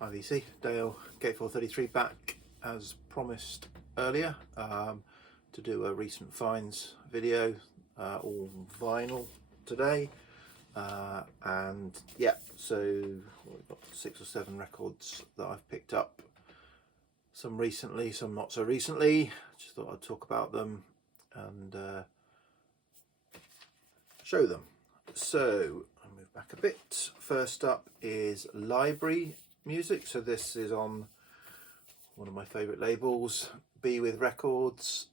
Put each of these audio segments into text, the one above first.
IVC, Dale, Gate 433 back as promised earlier to do a recent finds video, all vinyl today. And yeah, so we've got 6 or 7 records that I've picked up, some recently, some not so recently. Just thought I'd talk about them and show them. So I'll move back a bit. First up is library music. So this is on one of my favourite labels, Be With Records.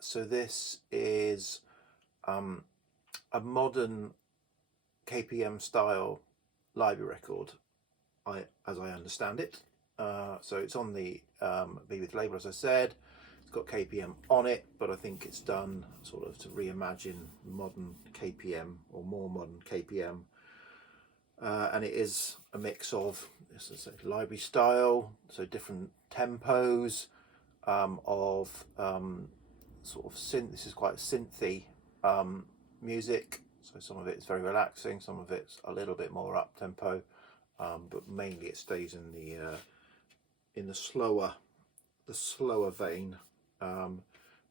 So this is a modern KPM style library record, as I understand it. So it's on the Be With label, as I said. It's got KPM on it, but I think it's done sort of to reimagine modern KPM or more modern KPM. And it is a mix of, as I say, library style, so different tempos of sort of synth. This is quite synthy music. So some of it is very relaxing, some of it's a little bit more up tempo, but mainly it stays in the slower vein.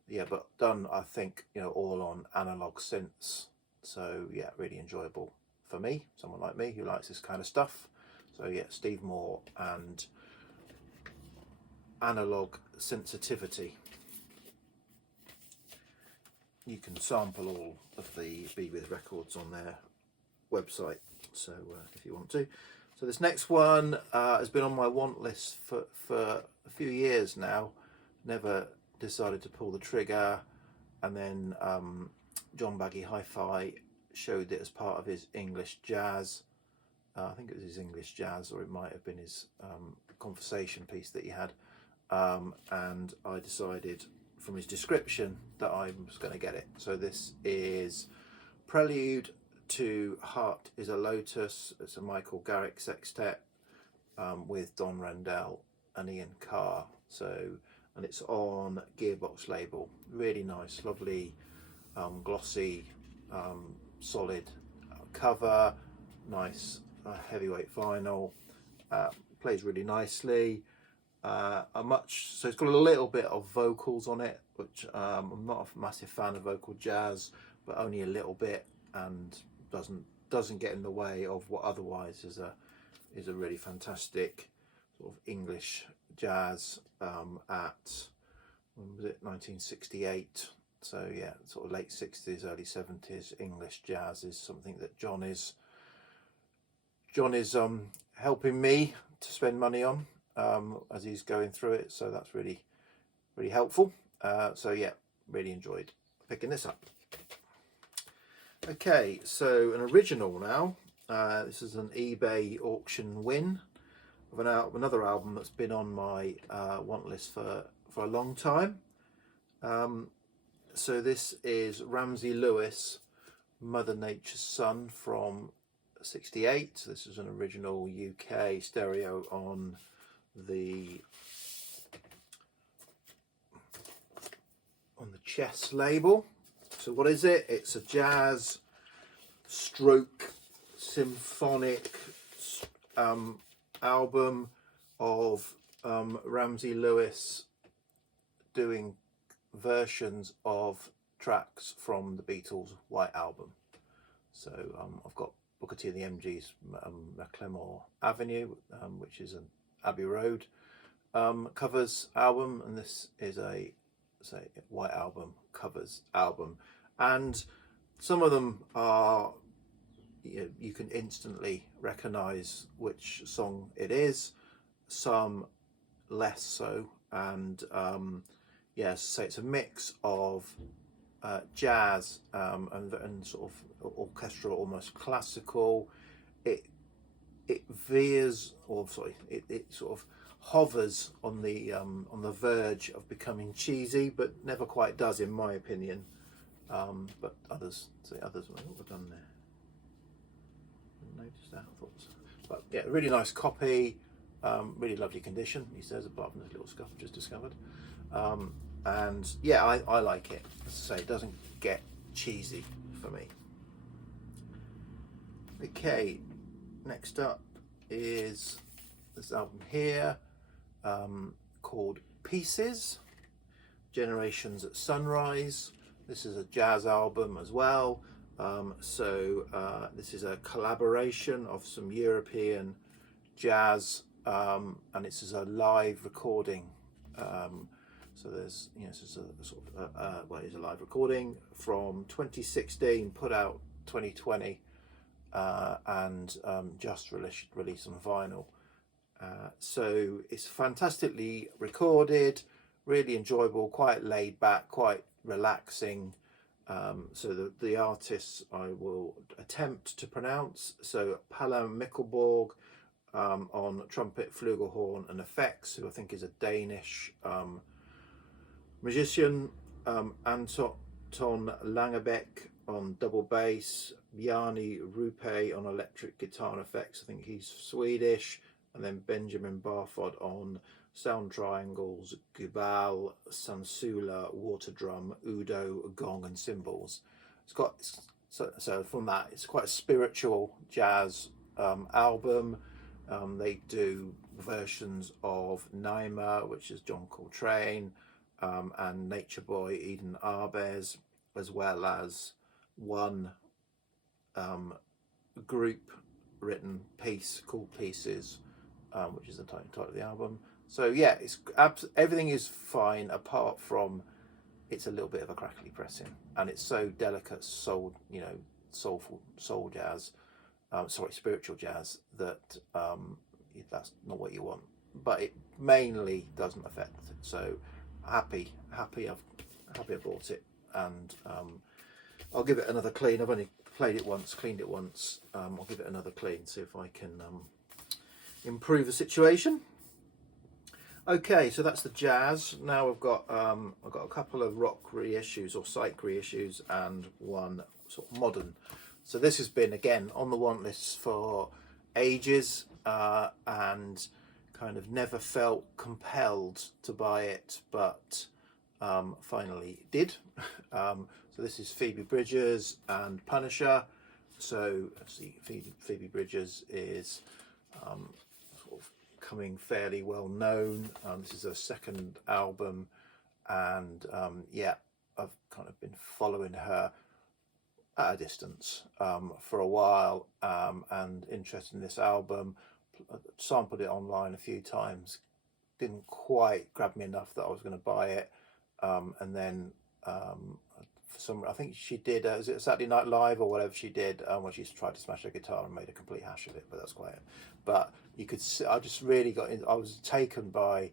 Yeah, but done, I think, all on analog synths. So yeah, really enjoyable for me, someone like me who likes this kind of stuff. So yeah, Steve Moore and analog sensitivity. You can sample all of the Be With records on their website, so if you want to. So this next one has been on my want list for a few years now. Never decided to pull the trigger, and then John Baggy Hi-Fi showed it as part of his English jazz. I think it was his English jazz, or it might have been his conversation piece that he had. And I decided from his description that I was going to get it. So this is Prelude to Heart is a Lotus. It's a Michael Garrick sextet with Don Randell and Ian Carr. And it's on Gearbox label. Really nice, lovely, glossy, solid cover. Nice heavyweight vinyl. Plays really nicely. So it's got a little bit of vocals on it, which I'm not a massive fan of vocal jazz, but only a little bit, and doesn't get in the way of what otherwise is a really fantastic sort of English jazz at, when was it, 1968. So yeah, sort of late 60s, early 70s English jazz is something that John is helping me to spend money on as he's going through it. So that's really helpful. So yeah, really enjoyed picking this up. Okay, so an original now. This is an eBay auction win of another album that's been on my want list for a long time. So this is Ramsey Lewis, Mother Nature's Son, from '68. So this is an original UK stereo on the Chess label. So what is it? It's a jazz stroke symphonic album of Ramsey Lewis doing versions of tracks from the Beatles' White Album. So I've got Booker T and the MG's Macklemore Avenue, which is an Abbey Road covers album, and this is a White Album covers album. And some of them are, you can instantly recognize which song it is, some less so. And yes, so it's a mix of jazz and sort of orchestral, almost classical. It veers, or sorry, it sort of hovers on the verge of becoming cheesy, but never quite does, in my opinion. But others what we've done there. Didn't notice that, I thought so. But yeah, really nice copy, really lovely condition, he says, apart from this little scuff I've just discovered. And yeah, I like it. As I say, it doesn't get cheesy for me. Okay, next up is the this album here called Pieces, Generations at Sunrise. This is a jazz album as well. This is a collaboration of some European jazz, and this is a live recording. So there's, this is a sort of it's a live recording from 2016, put out 2020, and just released on vinyl. So it's fantastically recorded, really enjoyable, quite laid back, quite relaxing. So the artists I will attempt to pronounce. So Palam Mikkelborg on trumpet, flugelhorn and effects, who I think is a Danish musician. Anton Langebeck on double bass, Bjarni Rupe on electric guitar and effects, I think he's Swedish, and then Benjamin Barfod on sound triangles, gubal, sansula, water drum, udo, gong and cymbals. It's got, so from that, it's quite a spiritual jazz album. They do versions of Naima, which is John Coltrane, and Nature Boy, Eden Arbez, as well as one group written piece called Pieces, which is the title of the album. So yeah, it's everything is fine apart from it's a little bit of a crackly pressing, and it's so delicate, soulful soul jazz, spiritual jazz, that that's not what you want. But it mainly doesn't affect it. So happy I bought it, and I'll give it another clean. I've only played it once, cleaned it once. I'll give it another clean, see if I can improve the situation. Okay, so that's the jazz. Now I've got a couple of rock reissues or psych reissues and one sort of modern. So this has been again on the want list for ages, and kind of never felt compelled to buy it, but finally did. So this is Phoebe Bridges and Punisher. So let's see, Phoebe Bridges is sort of coming fairly well known. This is her second album, and yeah, I've kind of been following her at a distance for a while, and interested in this album. Sampled it online a few times, didn't quite grab me enough that I was going to buy it, and then I think she did, is it Saturday Night Live or whatever she did, when she tried to smash her guitar and made a complete hash of it, but that's quite it. But you could see, I just really got in, I was taken by,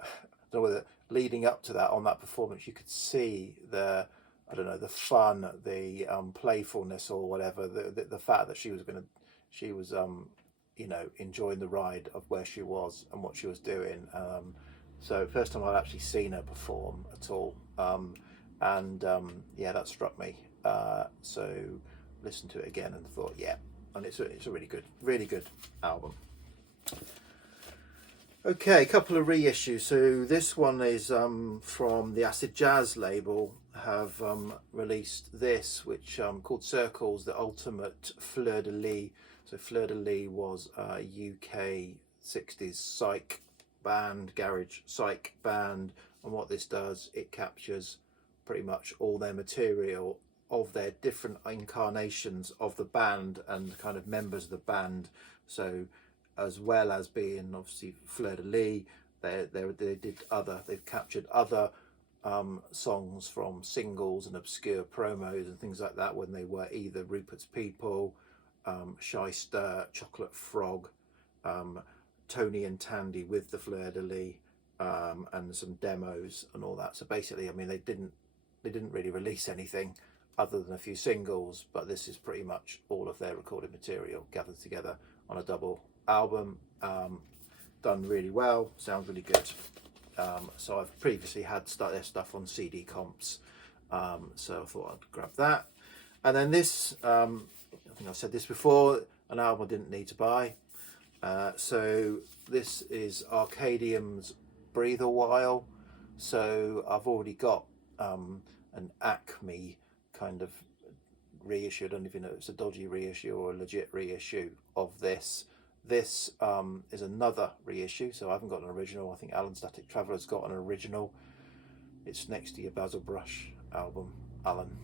I don't know whether leading up to that, on that performance, you could see the fun, the playfulness or whatever, the fact that she was enjoying the ride of where she was and what she was doing. So first time I'd actually seen her perform at all. Yeah, that struck me. So listened to it again and thought, yeah, and it's a really good album. Okay, a couple of reissues. So this one is from the Acid Jazz label, have released this, which called Circles, the Ultimate Fleur de Lis. So Fleur de Lis was a UK 60s psych band, garage psych band, and what this does, it captures pretty much all their material of their different incarnations of the band and kind of members of the band. So as well as being obviously Fleur de Lis, they've captured other songs from singles and obscure promos and things like that when they were either Rupert's People, Shyster, Chocolate Frog, Tony and Tandy with the Fleur de Lis, and some demos and all that. So basically, I mean, they didn't really release anything other than a few singles, but this is pretty much all of their recorded material gathered together on a double album. Done really well, sounds really good. So I've previously had their stuff on CD comps, so I thought I'd grab that. And then this, I think I've said this before, an album I didn't need to buy. So this is Arcadium's Breathe a While. So I've already got an Acme kind of reissue. I don't even know if it's a dodgy reissue or a legit reissue of this this is another reissue, so I haven't got an original. I think Alan Static Traveller's got an original. It's next to your Basil Brush album, Alan,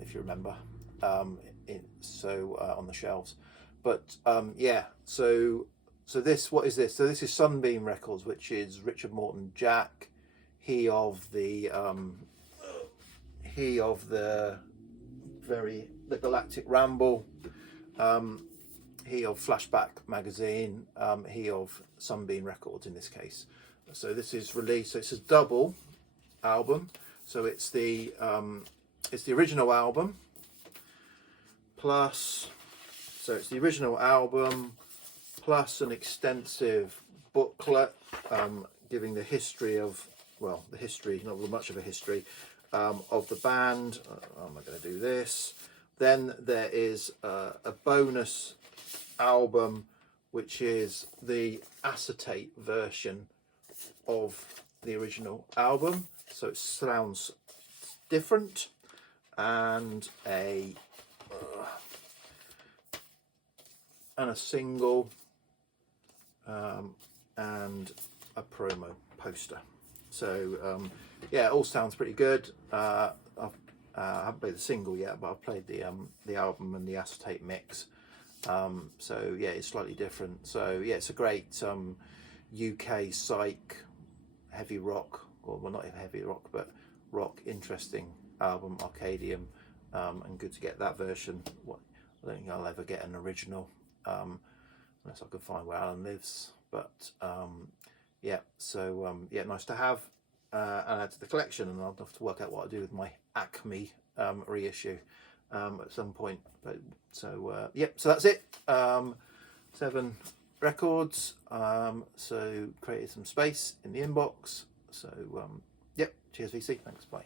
if you remember, on the shelves. But yeah, so this, what is this? So this is Sunbeam Records, which is Richard Morton Jack, he of the Galactic Ramble, he of Flashback magazine, he of Sunbeam Records in this case. So this is released, so it's a double album, so it's the original album plus, so it's the original album plus an extensive booklet giving the history of, well, the history, not much of a history, of the band. How am I going to do this? Then there is a bonus album, which is the acetate version of the original album, so it sounds different, and a single and a promo poster. So yeah, it all sounds pretty good. I haven't played the single yet, but I've played the album and the acetate mix. So yeah, it's slightly different. So yeah, it's a great UK psych heavy rock, or well, not heavy rock, but rock interesting album, Arcadium, and good to get that version. I don't think I'll ever get an original unless I can find where Alan lives. But yeah, so yeah, nice to have and add to the collection, and I'll have to work out what I do with my Acme reissue at some point. But so yep, so that's it. 7 records. So created some space in the inbox. So yep, cheers VC, thanks, bye.